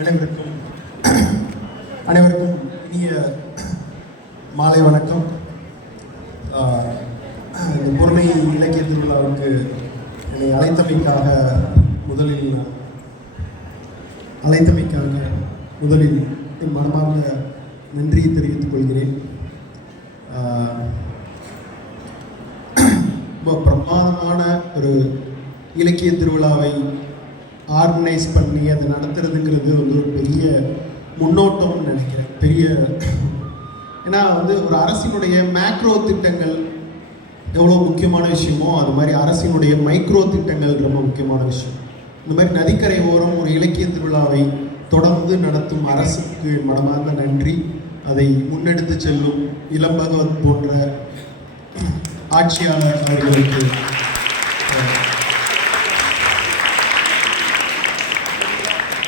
அனைவருக்கும் இனிய மாலை வணக்கம். இந்த பொருளை இலக்கிய திருவிழாவுக்கு என்னை அழைத்தமைக்காக முதலில் என் மனமார்ந்த நன்றியை தெரிவித்துக் கொள்கிறேன். ரொம்ப பிரமாதமான ஒரு இலக்கிய திருவிழாவை ஆர்கனைஸ் பண்ணி அதை நடத்துறதுங்கிறது வந்து ஒரு பெரிய முன்னோட்டம்னு நினைக்கிறேன். ஏன்னா ஒரு அரசினுடைய மேக்ரோ திட்டங்கள் எவ்வளோ முக்கியமான விஷயமோ அது மாதிரி அரசினுடைய மைக்ரோ திட்டங்கள் ரொம்ப முக்கியமான விஷயம். இந்த மாதிரி நதிக்கரை ஓரம் ஒரு இலக்கிய திருவிழாவை தொடர்ந்து நடத்தும் அரசுக்கு மனமார்ந்த நன்றி. அதை முன்னெடுத்து செல்லும் இளம்பகவத் போன்ற ஆட்சியாளர் அவர்களுக்கு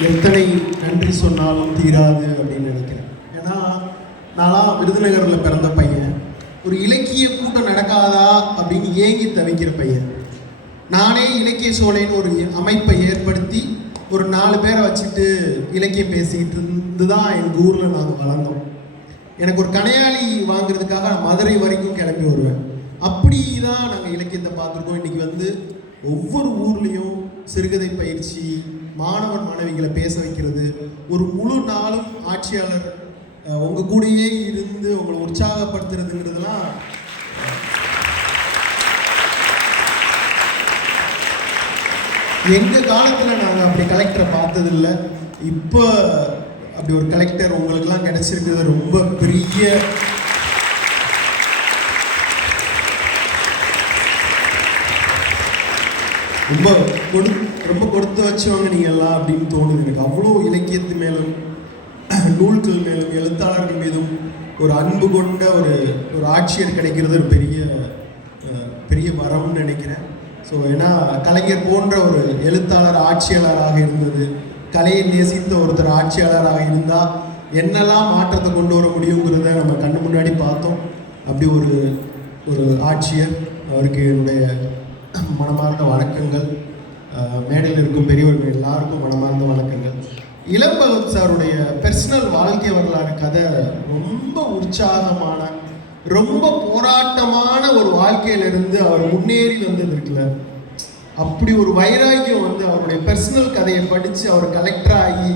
எத்தனை நன்றி சொன்னாலும் தீராது அப்படின்னு நினைக்கிறேன். ஏன்னா நான்லாம் விருதுநகரில் பிறந்த பையன், ஒரு இலக்கிய கூட்டம் நடக்காதா அப்படின்னு ஏங்கி தவிக்கிற பையன். நானே இலக்கிய சோலைன்னு ஒரு அமைப்பை ஏற்படுத்தி ஒரு 4 பேரை வச்சுட்டு இலக்கியம் பேசிக்கிட்டு இருந்து தான் எங்கள் ஊரில் நாங்கள் வளர்ந்தோம். எனக்கு ஒரு கணையாளி வாங்குறதுக்காக நான் மதுரை வரைக்கும் கிளம்பி வருவேன். அப்படி தான் நாங்கள் இலக்கியத்தை பார்த்துருக்கோம். இன்றைக்கி ஒவ்வொரு ஊர்லேயும் சிறுகதை பயிற்சி, மாணவன் மாணவிகளை பேச வைக்கிறது, ஒரு முழு நாளும் ஆட்சியாளர் உங்கள் கூடயே இருந்து உங்களை உற்சாகப்படுத்துறதுங்கிறதுலாம் எங்கள் காலத்தில் நாங்கள் அப்படி கலெக்டரை பார்த்ததில்லை. இப்போ அப்படி ஒரு கலெக்டர் உங்களுக்கெல்லாம் கிடைச்சிருக்கிறது ரொம்ப பெரிய ரொம்ப கொடுத்து வச்சவங்க நீங்கள்லாம் அப்படின்னு தோணுது எனக்கு. அவ்வளோ இலக்கியத்து மேலும் நூல்கள் மேலும் எழுத்தாளர்கள் மீதும் ஒரு அன்பு கொண்ட ஒரு ஆட்சியர் கிடைக்கிறது ஒரு பெரிய வரம்னு நினைக்கிறேன். ஸோ ஏன்னா கலைஞர் போன்ற ஒரு எழுத்தாளர் ஆட்சியாளராக இருந்தது, கலையை நேசித்த ஒருத்தர் ஆட்சியாளராக இருந்தால் என்னெல்லாம் மாற்றத்தை கொண்டு வர முடியுங்கிறத நம்ம கண்ணு முன்னாடி பார்த்தோம். அப்படி ஒரு ஆட்சியர் அவருக்கு என்னுடைய மனமார்ந்த வணக்கங்கள். மேடையில் இருக்கும் பெரியவர்கள் எல்லாருக்கும் மனமார்ந்த வணக்கங்கள். இளம்பகவத் சாருடைய பர்சனல் வாழ்க்கை வரலாறு கதை ரொம்ப உற்சாகமான, ரொம்ப போராட்டமான ஒரு வாழ்க்கையிலிருந்து அவர் முன்னேறி வந்தது இருக்குல்ல, அப்படி ஒரு வைராக்கியம் அவருடைய பர்சனல் கதையை படித்து அவர் கலெக்டர் ஆகி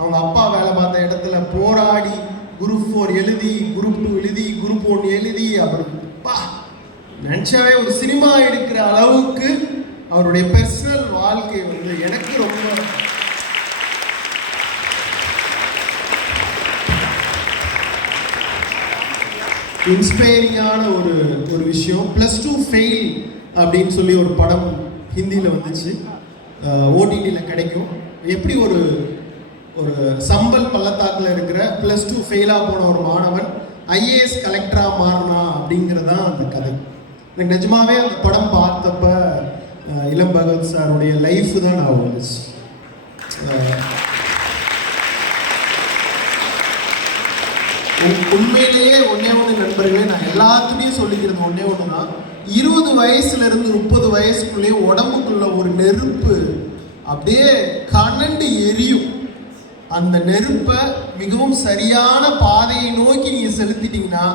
அவங்க அப்பா வேலை பார்த்த இடத்துல போராடி குரூப் 4 எழுதி, குரூப் 2 எழுதி, குரூப் 1 எழுதி, அவர் நினச்சாவே ஒரு சினிமா எடுக்கிற அளவுக்கு அவருடைய பர்சனல் வாழ்க்கை எனக்கு ரொம்ப இன்ஸ்பைரிங்கான ஒரு விஷயம். +2 ஃபெயில் அப்படின்னு சொல்லி ஒரு படம் ஹிந்தியில் வந்துச்சு, ஓடிடியில் கிடைக்கும். எப்படி ஒரு சம்பல் பள்ளத்தாக்கில் இருக்கிற +2 ஃபெயிலாக போன ஒரு மாணவன் IAS கலெக்டராக மாறினா அப்படிங்கிறதான் அந்த கதை. எனக்கு நிஜமாவே அந்த படம் பார்த்தப்ப இளம்பகவத் சாருடைய லைஃப் தான் நான் வந்துச்சு. உண்மையிலேயே ஒன்னே நண்பர்களே, நான் எல்லாத்துலேயும் சொல்லிக்கிறது ஒன்னே தான், 20 வயசுலேருந்து 30 வயசுக்குள்ளேயே உடம்புக்குள்ள ஒரு நெருப்பு அப்படியே கனண்டு எரியும். அந்த நெருப்பை மிகவும் சரியான பாதையை நோக்கி நீங்கள் செலுத்திட்டீங்கன்னா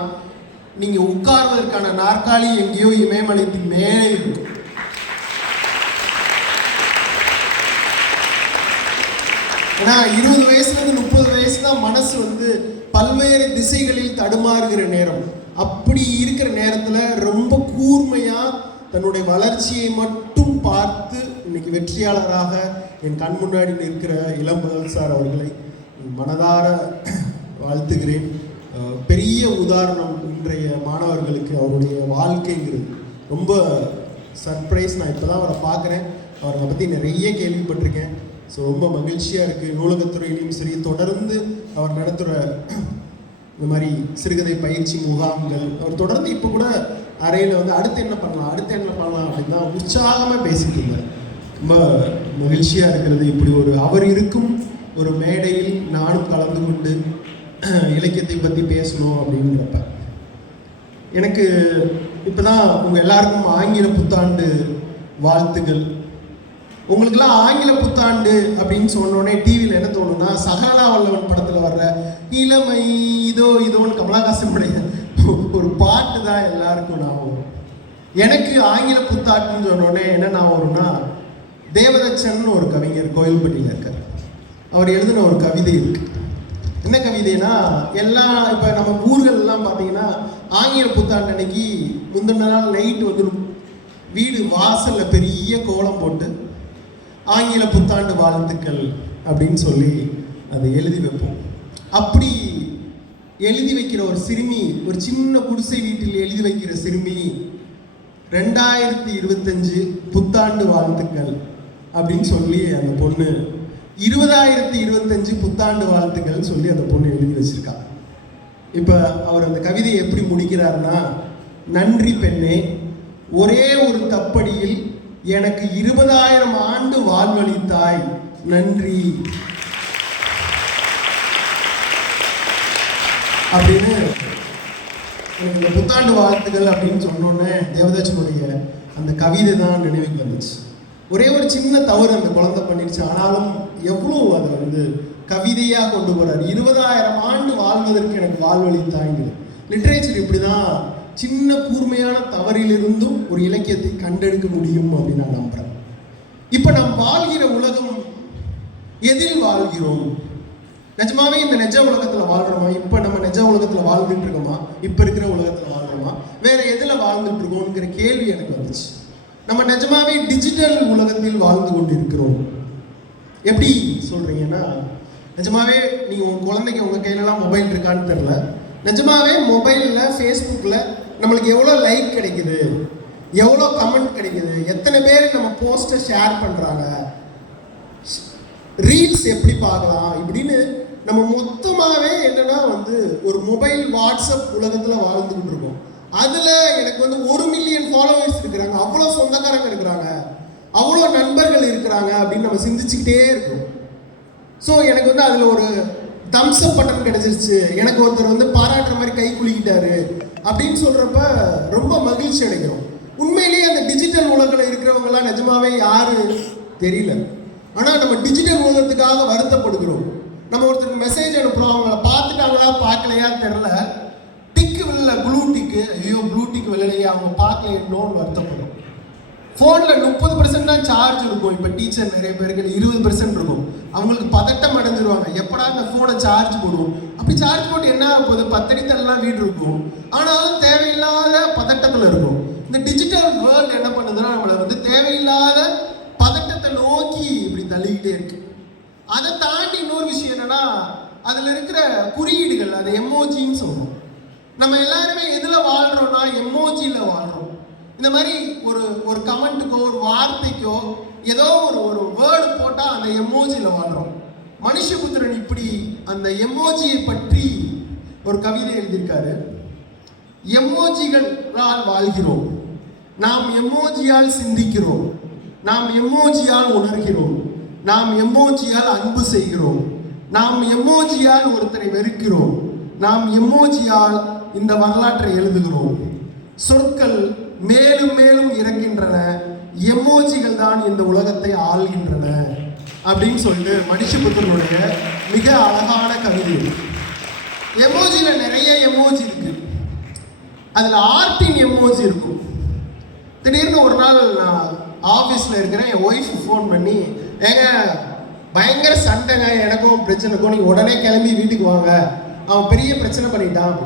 நீங்கள் உட்கார்வதற்கான நாற்காலி எங்கேயோ இமயமலைக்கு மேலே இருக்கும். ஏன்னா 20 வயசுலேருந்து 30 வயசு தான் மனசு பல்வேறு திசைகளில் தடுமாறுகிற நேரம். அப்படி இருக்கிற நேரத்தில் ரொம்ப கூர்மையாக தன்னுடைய வளர்ச்சியை மட்டும் பார்த்து இன்னைக்கு வெற்றியாளராக என் கண் முன்னாடி நிற்கிற இளம்பகவத் சார் அவர்களை மனதார வாழ்த்துகிறேன். பெரிய உதாரணம் இன்றைய மாணவர்களுக்கு. அவருடைய வாழ்க்கைங்கிறது ரொம்ப சர்ப்ரைஸ். நான் இப்போ தான் அவரை பார்க்குறேன், அவரை பற்றி நிறைய கேள்விப்பட்டிருக்கேன். ஸோ ரொம்ப மகிழ்ச்சியாக இருக்குது. நூலகத்துறையிலையும் சரி, தொடர்ந்து அவர் நடத்துகிற இந்த மாதிரி சிறுகதை பயிற்சி முகாம்கள், அவர் தொடர்ந்து இப்போ கூட அறையில் அடுத்து என்ன பண்ணலாம் அப்படின்னு தான் உற்சாகமாக பேசிட்டு இருந்தார். ரொம்ப மகிழ்ச்சியாக இருக்கிறது. இப்படி அவர் இருக்கும் ஒரு மேடையில் நானும் கலந்து கொண்டு இலக்கியத்தை பற்றி பேசணும் அப்படிங்கிறப்ப எனக்கு இப்போ தான் உங்கள் எல்லாருக்கும் ஆங்கில புத்தாண்டு வாழ்த்துக்கள். உங்களுக்கெல்லாம் ஆங்கில புத்தாண்டு அப்படின்னு சொன்னோடனே டிவியில் என்ன தோணுன்னா, சகலனா வல்லவன் படத்தில் வர்ற இளமை இதோ இதோன்னு கமலஹாசனுடைய ஒரு பாட்டு தான் எல்லாருக்கும் ஞாபகம். எனக்கு ஆங்கில புத்தாண்டுன்னு சொன்னோடனே என்ன ஞாபகம் வரும்னா, தேவதச்சன் ஒரு கவிஞர் கோயில்பட்டியில் இருக்கார். அவர் எழுதின ஒரு கவிதை இருக்கு. என்ன கவிதைனா, இப்போ நம்ம ஊர்கள்லாம் பார்த்தீங்கன்னா ஆங்கில புத்தாண்டு அன்னைக்கு முந்தின நாள் நைட்டு வந்து வீடு வாசலில் பெரிய கோலம் போட்டு ஆங்கில புத்தாண்டு வாழ்த்துக்கள் அப்படின்னு சொல்லி அதை எழுதி வைப்போம். அப்படி எழுதி வைக்கிற ஒரு சிறுமி, ஒரு சின்ன குடிசை வீட்டில் எழுதி வைக்கிற சிறுமி 2025 புத்தாண்டு வாழ்த்துக்கள் அப்படின்னு சொல்லி அந்த பொண்ணு 2025 புத்தாண்டு வாழ்த்துக்கள் சொல்லி அந்த பொண்ணு எழுதி வச்சிருக்கா. இப்போ அவர் அந்த கவிதையை எப்படி முடிக்கிறாருன்னா, நன்றி பெண்ணே, ஒரே ஒரு தப்படியில் எனக்கு 20,000 ஆண்டு வாழ்வளித்தாய், நன்றி அப்படின்னு. எனக்கு இந்த புத்தாண்டு வாழ்த்துக்கள் அப்படின்னு சொன்னோன்னே தேவதாசனுடைய அந்த கவிதை தான் நினைவுக்கு வந்துச்சு. ஒரே ஒரு சின்ன தவறு அந்த குழந்தை பண்ணிடுச்சு, ஆனாலும் எவ்வளோ அதை வந்து கவிதையாக கொண்டு போறாரு. 20,000 ஆண்டு வாழ்வதற்கு எனக்கு வாழ்வளித்தாய்ங்க. லிட்ரேச்சர் இப்படி தான் சின்ன கூர்மையான தவறிலிருந்தும் ஒரு இலக்கியத்தை கண்டெடுக்க முடியும் அப்படின்னு நான் நம்புறேன். இப்போ நாம் வாழ்கிற உலகம் எதில் வாழ்கிறோம்? நிஜமாவே இந்த நிஜ உலகத்தில் வாழ்கிறோமா? இப்போ நம்ம நிஜ உலகத்தில் வாழ்ந்துட்டு இருக்கோமா? இப்போ இருக்கிற உலகத்தில் வாழ்கிறோமா? வேற எதில் வாழ்ந்துட்டு இருக்கோம்ங்கிற கேள்வி எனக்கு வந்துச்சு. நம்ம நிஜமாவே டிஜிட்டல் உலகத்தில் வாழ்ந்து கொண்டு இருக்கிறோம். எப்படி சொல்றீங்கன்னா, நிஜமாவே நீங்கள் உங்கள் குழந்தைக்கு உங்கள் கையிலலாம் மொபைல் இருக்கான்னு தெரில. நிஜமாவே மொபைலில் ஃபேஸ்புக்கில் நம்மளுக்கு எவ்வளோ லைக் கிடைக்குது, எவ்வளோ கமெண்ட் கிடைக்குது, எத்தனை பேர் நம்ம போஸ்ட்டை ஷேர் பண்ணுறாங்க, ரீல்ஸ் எப்படி பார்க்கலாம் இப்படின்னு நம்ம மொத்தமாகவே என்னன்னா வந்து ஒரு மொபைல் வாட்ஸ்அப் உலகத்தில் வாழ்ந்துக்கிட்டு இருக்கோம். அதில் எனக்கு வந்து 1 மில்லியன் ஃபாலோவர்ஸ் இருக்கிறாங்க, அவ்வளோ சொந்தக்காரங்க இருக்கிறாங்க, அவ்வளோ நண்பர்கள் இருக்கிறாங்க அப்படின்னு நம்ம சிந்திச்சுக்கிட்டே இருக்கோம். ஸோ எனக்கு வந்து அதில் ஒரு தம்ஸ் அப் பட்டன் கிடைச்சிருச்சு, எனக்கு ஒருத்தர் வந்து பாராட்டுற மாதிரி கை குலுக்கிட்டாரு அப்படின்னு சொல்கிறப்ப ரொம்ப மகிழ்ச்சி அடைக்கிறோம். உண்மையிலேயே அந்த டிஜிட்டல் உலகில் இருக்கிறவங்கலாம் நிஜமாவே யாரு தெரியல. ஆனால் நம்ம டிஜிட்டல் உலகத்துக்காக வருத்தப்படுகிறோம். நம்ம ஒருத்தருக்கு மெசேஜ் அனுப்புகிறோம், அவங்கள பார்த்துட்டாங்களா பார்க்கலையா தெரில, டிக்கு வில்ல ப்ளூ டிக்கு, ஐயோ ப்ளூ டிக்கு வில்லையே அவங்க பார்க்கலையோன்னு வருத்தப்படும். ஃபோனில் 30% தான் சார்ஜ் இருக்கும். இப்போ டீச்சர் நிறைய பேருக்கு 20% இருக்கும். அவங்களுக்கு பதட்டம் அடைஞ்சிருவாங்க, எப்படா இந்த ஃபோனை சார்ஜ் போடுவோம். அப்படி சார்ஜ் போட்டு என்ன ஆக போகுது, 10 அடித்தெல்லாம் வீடு இருக்கும், ஆனாலும் தேவையில்லாத பதட்டத்தில் இருக்கும். இந்த டிஜிட்டல் வேர்ல்டு என்ன பண்ணுதுன்னா, நம்மளை வந்து தேவையில்லாத பதட்டத்தை நோக்கி இப்படி தள்ளிக்கிட்டே இருக்கு. அதை தாண்டி இன்னொரு விஷயம் என்னன்னா, அதில் இருக்கிற குறியீடுகள், அது எமோஜின்னு சொல்லுவோம். நம்ம எல்லாருமே எதில் வாழ்கிறோம்னா எமோஜியில் வாழ்கிறோம். இந்த மாதிரி ஒரு கமெண்ட்டுக்கோ ஒரு வார்த்தைக்கோ ஏதோ ஒரு வேர்டு போட்டால் அந்த எமோஜியில் வாழ்கிறோம். மனுஷபுத்திரன் இப்படி அந்த எமோஜியை பற்றி ஒரு கவிதை எழுதியிருக்காரு. எமோஜிகளால் வாழ்கிறோம், நாம் எமோஜியால் சிந்திக்கிறோம், நாம் எமோஜியால் உணர்கிறோம், நாம் எமோஜியால் அன்பு செய்கிறோம், நாம் எமோஜியால் ஒருத்தரை வெறுக்கிறோம், நாம் எமோஜியால் இந்த வரலாற்றை எழுதுகிறோம். சொற்கள் மேலும் மேலும் இறக்கின்றன, எமோஜிகள் தான் இந்த உலகத்தை ஆள்கின்றன அப்படின்னு சொல்லிட்டு மனுஷபுத்திரனுடைய மிக அழகான கவிதை. எமோஜியில் நிறைய எமோஜி இருக்கு. அதில் ஆர்ட்டின் எமோஜி இருக்கும். திடீர்னு ஒரு நாள் நான் ஆஃபீஸில் இருக்கிறேன், என் ஒய்ஃப் ஃபோன் பண்ணி, ஏங்க பயங்கர சண்டைங்க, எனக்கும் பிரச்சனைக்கும், நீங்கள் உடனே கிளம்பி வீட்டுக்கு வாங்க, அவன் பெரிய பிரச்சனை பண்ணிட்டான்.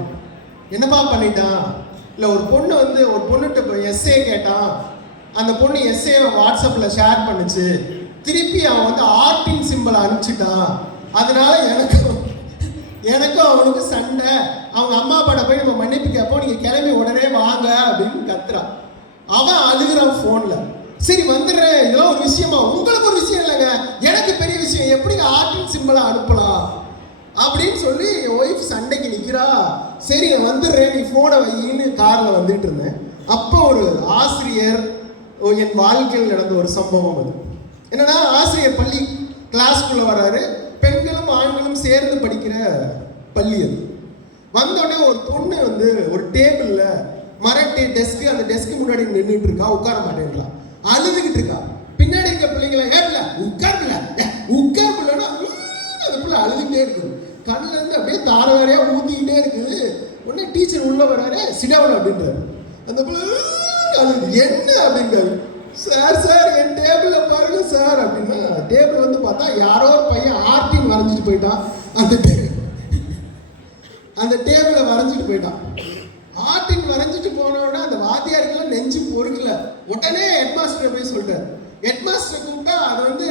என்னப்பா பண்ணிட்டான்? இல்லை ஒரு பொண்ணு வந்து ஒரு பொண்ணுகிட்ட இப்போ எஸ்ஏ கேட்டான், அந்த பொண்ணு எஸ்ஏவை வாட்ஸ்அப்பில் ஷேர் பண்ணுச்சு, திருப்பி அவன் வந்து ஆர்ட்டின் சிம்பிளை அனுப்பிச்சிட்டான், அதனால எனக்கும் அவனுக்கு சண்டை, அவங்க அம்மா அப்பாட்ட போய் நம்ம மன்னிப்பு கேட்போம், நீங்கள் கிளம்பி உடனே வாங்க அப்படின்னு கத்துறான். அவன் அழுகிறான் ஃபோனில். சரி வந்துடுறேன், இதெல்லாம் ஒரு விஷயமா? உங்களுக்கு ஒரு விஷயம் இல்லைங்க, எனக்கு பெரிய விஷயம், எப்படி ஆர்ட்டின் சிம்பிளை அனுப்பலாம் அப்படின்னு சொல்லி என் ஒய்ஃப் சண்டைக்கு நிற்கிறா. சரி வந்துடுறேன், நீ ஃபோனை வையின்னு காரில் வந்துட்டு இருந்தேன். அப்போ ஒரு ஆசிரியர், என் வாழ்க்கையில் நடந்த ஒரு சம்பவம் அது என்னன்னா, ஆசிரியர் பள்ளி கிளாஸ்க்குள்ளே வர்றாரு, பெண்களும் ஆண்களும் சேர்ந்து படிக்கிற பள்ளி அது. வந்தோடனே ஒரு பொண்ணு வந்து ஒரு டேபிளில் டெஸ்க்கு, அந்த டெஸ்க்கு முன்னாடி நின்றுட்டு இருக்கா, உட்கார மாட்டேங்கிறா, அழுதுகிட்டு இருக்கா. பின்னாடி இருக்க பிள்ளைங்கள ஏப்ல உட்கார்ல உட்கார்லன்னா அந்த பிள்ளை அழுதுகிட்டே இருக்குது. கண்ணுல இருந்து அப்படியே தார வாரியா ஊத்திக்கிட்டே இருக்குது. உடனே டீச்சர் உள்ள வராரு, சிடாவல அப்படின்றாரு. அந்த பிள்ளை அழுது. என்ன அப்படின்றாரு. சார் சார் என் டேபிள்ல பாருங்க சார் அப்படின்னா, டேபிள் வந்து பார்த்தா யாரோ ஒரு பையன் ஆர்டின் வரைஞ்சிட்டு போயிட்டான். அந்த டேபிளை வரைஞ்சிட்டு போயிட்டான். ஆர்டின் வரைஞ்சிட்டு போனோட அந்த வாத்தியாருக்கெல்லாம் நெஞ்சு பொறுக்கல. உடனே ஹெட்மாஸ்டரை போய் சொல்றாரு. ஹெட்மாஸ்டர் கூப்பிட்டா அது வந்து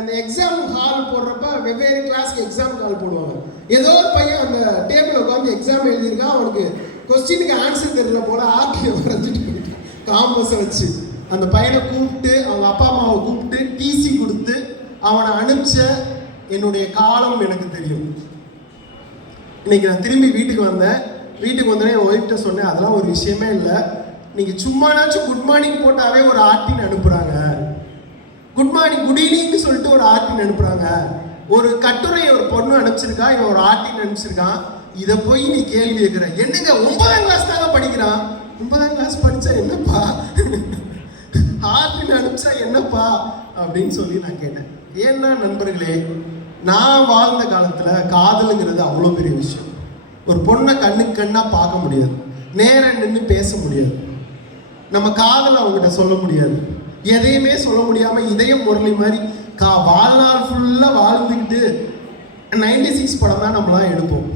இந்த எக்ஸாம் ஹால் போடுறப்ப வெவ்வேறு கிளாஸ்க்கு எக்ஸாம் ஹால் போடுவாங்க. ஏதோ ஒரு பையன் அந்த டேபிள் உட்காந்து எக்ஸாம் எழுதியிருக்கான். அவனுக்கு கொஸ்டினுக்கு ஆன்சர் தெரியல போல ஆர்டினை வரைஞ்சிட்டு போயிட்டான் காம்பஸை வச்சு. அந்த பையனை கூப்பிட்டு அவங்க அப்பா அம்மாவை கூப்பிட்டு டிசி கொடுத்து அவனை அனுப்பிச்ச என்னுடைய காலம் எனக்கு தெரியும். இன்னைக்கு நான் திரும்பி வீட்டுக்கு வந்தேன். வீட்டுக்கு வந்தோடனே என் ஒய்ஃப்ட்ட சொன்னேன், அதெல்லாம் ஒரு விஷயமே இல்லை. நீங்கள் சும்மானாச்சும் குட் மார்னிங் போட்டாவே ஒரு ஆர்டின் அனுப்புகிறாங்க. குட் மார்னிங் குட் ஈவினிங்னு சொல்லிட்டு ஒரு ஆர்டின் அனுப்புகிறாங்க. ஒரு கட்டுரையை ஒரு பொண்ணு அனுப்பிச்சிருக்கா, இவன் ஒரு ஆர்டின் அனுப்பிச்சிருக்கான். இதை போய் நீ கேள்வி கேட்குற. என்னங்க 9ஆம் கிளாஸ் தாங்க படிக்கிறான். 9ஆம் கிளாஸ் படித்தா என்னப்பா, ஆர்டின் அனுப்பிச்சா என்னப்பா அப்படின்னு சொல்லி நான் கேட்டேன். ஏன்னா நண்பர்களே, நான் வாழ்ந்த காலத்தில் காதலுங்கிறது அவ்வளோ பெரிய விஷயம். ஒரு பொண்ணை கண்ணுக்கு கண்ணாக பார்க்க முடியாது, நேரம் நின்று பேச முடியாது, நம்ம காதலை அவங்ககிட்ட சொல்ல முடியாது, எதையுமே சொல்ல முடியாமல் இதயம் முரளி மாதிரி வாழ்நாள் ஃபுல்லாக வாழ்ந்துக்கிட்டு 96 படம் தான் நம்மளாம் எடுப்போம்.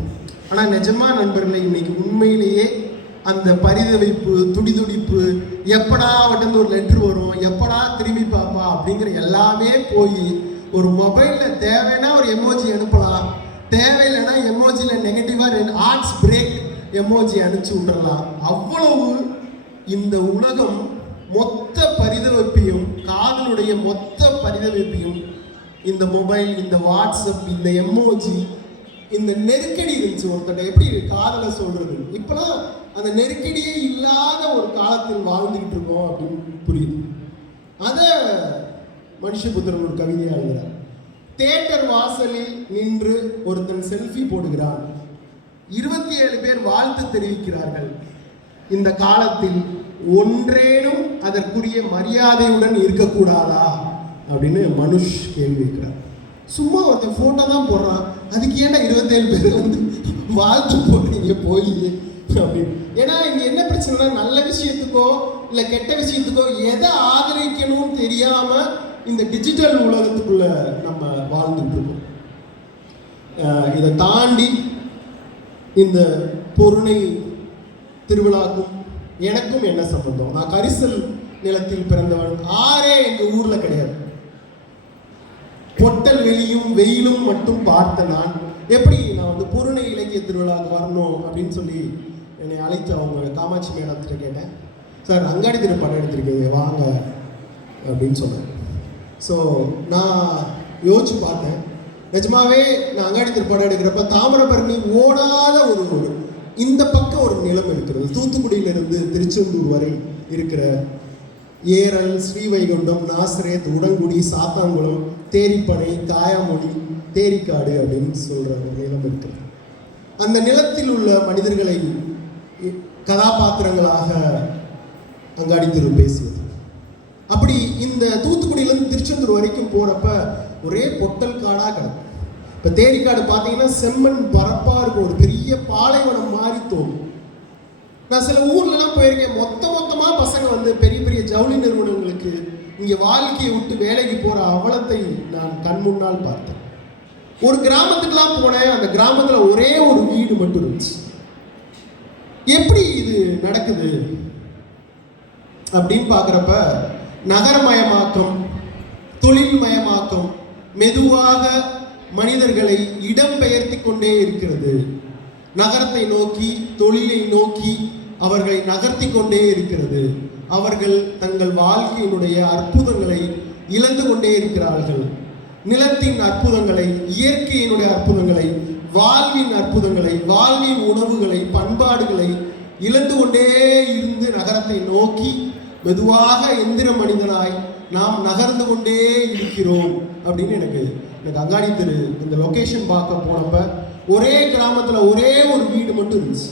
ஆனால் நிஜமாக நண்பர்களே, இன்னைக்கு உண்மையிலேயே அந்த பரிதவிப்பு, துடிதுடிப்பு, எப்படா அவட்ட ஒரு லெட்ரு வரும், எப்படா திரும்பி பார்ப்பா அப்படிங்கிற எல்லாமே போய் ஒரு மொபைலில் தேவைன்னா ஒரு எமோஜி அனுப்பலாம், தேவையில்லைன்னா எமோஜியில் நெகட்டிவாக ஆர்ட்ஸ் பிரேக் எமோஜி அனுப்பிச்சு விட்டுறலாம். அவ்வளவு இந்த உலகம் மொத்த பரிதவிப்பையும், காதலுடைய மொத்த பரிதவிப்பையும் இந்த மொபைல், இந்த வாட்ஸ்அப், இந்த எமோஜி, இந்த நெருக்கடி இருந்துச்சு. ஒருத்தட்ட எப்படி காதலை சொல்றது, இப்பெல்லாம் அந்த நெருக்கடியே இல்லாத ஒரு காலத்தில் வாழ்ந்துகிட்டு இருக்கோம் அப்படின்னு புரியுது. அதை மனுஷபுத்திரன் ஒரு கவிதையாக எழுதுகிறார். தியேட்டர் வாசலில் நின்று ஒருத்தன் செல்ஃபி போடுகிறான். 27 பேர் வாழ்த்து தெரிவிக்கிறார்கள். இந்த காலத்தில் ஒன்றேனும் அதற்குரிய மரியாதையுடன் இருக்கக்கூடாதா அப்படின்னு மனுஷ் கேள்வி வைக்கிறார். சும்மா ஒருத்தன் போட்டோ தான் போடுறான், அதுக்கு ஏன்னா 27 பேர் வந்து வாழ்த்து போடுறீங்க போய் அப்படின்னு. ஏன்னா இங்க என்ன பிரச்சனைனா, நல்ல விஷயத்துக்கோ இல்லை கெட்ட விஷயத்துக்கோ எதை ஆதரிக்கணும்னு தெரியாம இந்த டிஜிட்டல் உலகத்துக்குள்ள நம்ம வாழ்ந்துட்டு இருக்கோம். இதை தாண்டி இந்த பொருணை திருவிழாக்கும் எனக்கும் என்ன சம்பந்தம்? நான் கரிசல் நிலத்தில் பிறந்தவன். ஆறே எங்க ஊர்ல கிடையாது. பொட்டல் வெளியும் வெயிலும் மட்டும் பார்த்த நான் எப்படி நான் வந்து பொருணை இலக்கிய திருவிழாவுக்கு வரணும் அப்படின்னு சொல்லி என்னை அழைத்து அவங்க காமாட்சி மேடத்திட்ட கேட்டேன். சார் அங்காடி திரு படம் எடுத்திருக்கீங்க வாங்க அப்படின்னு சொன்னேன். ஸோ நான் யோசிச்சு பார்த்தேன். நிஜமாவே நான் அங்காடி திரு படம் எடுக்கிறப்ப தாமிரபரணி ஓடாத ஒரு இந்த பக்கம் ஒரு நிலம் இருக்கிறது. தூத்துக்குடியிலிருந்து திருச்செந்தூர் வரை இருக்கிற ஏரல், ஸ்ரீவைகுண்டம், நாசரேத், உடங்குடி, சாத்தான்குளம், தேரிப்பனை, காயாமொழி, தேரிக்காடு அப்படின்னு சொல்கிற ஒரு நிலம் இருக்கிறது. அந்த நிலத்தில் உள்ள மனிதர்களை கதாபாத்திரங்களாக அங்காடி திரு பேசியது. அப்படி இந்த தூத்துக்குடியிலேருந்து திருச்செந்தூர் வரைக்கும் போகிறப்ப ஒரே பொட்டல் காடாக கிடக்கும். இப்போ தேரிக்காடு பார்த்தீங்கன்னா செம்மண் பரப்பாக இருக்கும், ஒரு பெரிய பாலைவனம் மாதிரி தோணும். நான் சில ஊர்லலாம் போயிருக்கேன். மொத்தமாக பசங்க வந்து பெரிய பெரிய ஜவுளி நிறுவனங்களுக்கு இங்கே வாழ்க்கையை விட்டு வேலைக்கு போகிற அவலத்தை நான் கண் முன்னால் பார்த்தேன். ஒரு கிராமத்துக்குலாம் போனேன். அந்த கிராமத்தில் ஒரே ஒரு வீடு மட்டும் இருந்துச்சு. எப்படி இது நடக்குது அப்படின்னு பார்க்குறப்ப நகரமயமாக்கம், தொழில்மயமாக்கம் மெதுவாக மனிதர்களை இடம்பெயர்த்தி கொண்டே இருக்கிறது. நகரத்தை நோக்கி, தொழிலை நோக்கி அவர்களை நகர்த்தி கொண்டே இருக்கிறது. அவர்கள் தங்கள் வாழ்க்கையினுடைய அற்புதங்களை இழந்து கொண்டே இருக்கிறார்கள். நிலத்தின் அற்புதங்களை, இயற்கையினுடைய அற்புதங்களை, வாழ்வின் அற்புதங்களை, வாழ்வின் உணவுகளை, பண்பாடுகளை இழந்து கொண்டே இருந்து நகரத்தை நோக்கி மெதுவாக எந்திர மனிதனாய் நாம் நகர்ந்து கொண்டே இருக்கிறோம் அப்படின்னு எனக்கு அங்காடி திரு இந்த லொக்கேஷன் பார்க்க போனப்ப ஒரே கிராமத்தில் ஒரே ஒரு வீடு மட்டும் இருந்துச்சு.